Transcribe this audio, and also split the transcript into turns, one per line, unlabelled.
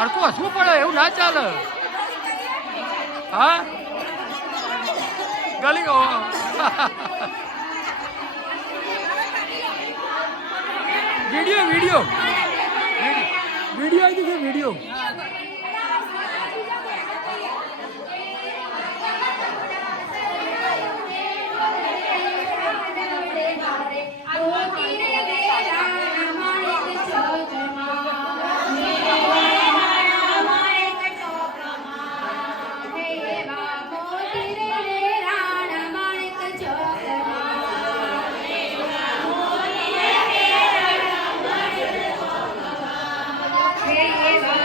અડકું હસવું પડે? એવું ના ચાલે. હા? ગલી ગયો વીડિયો વીડિયો. વીડિયો આવી ગયો વીડિયો. é.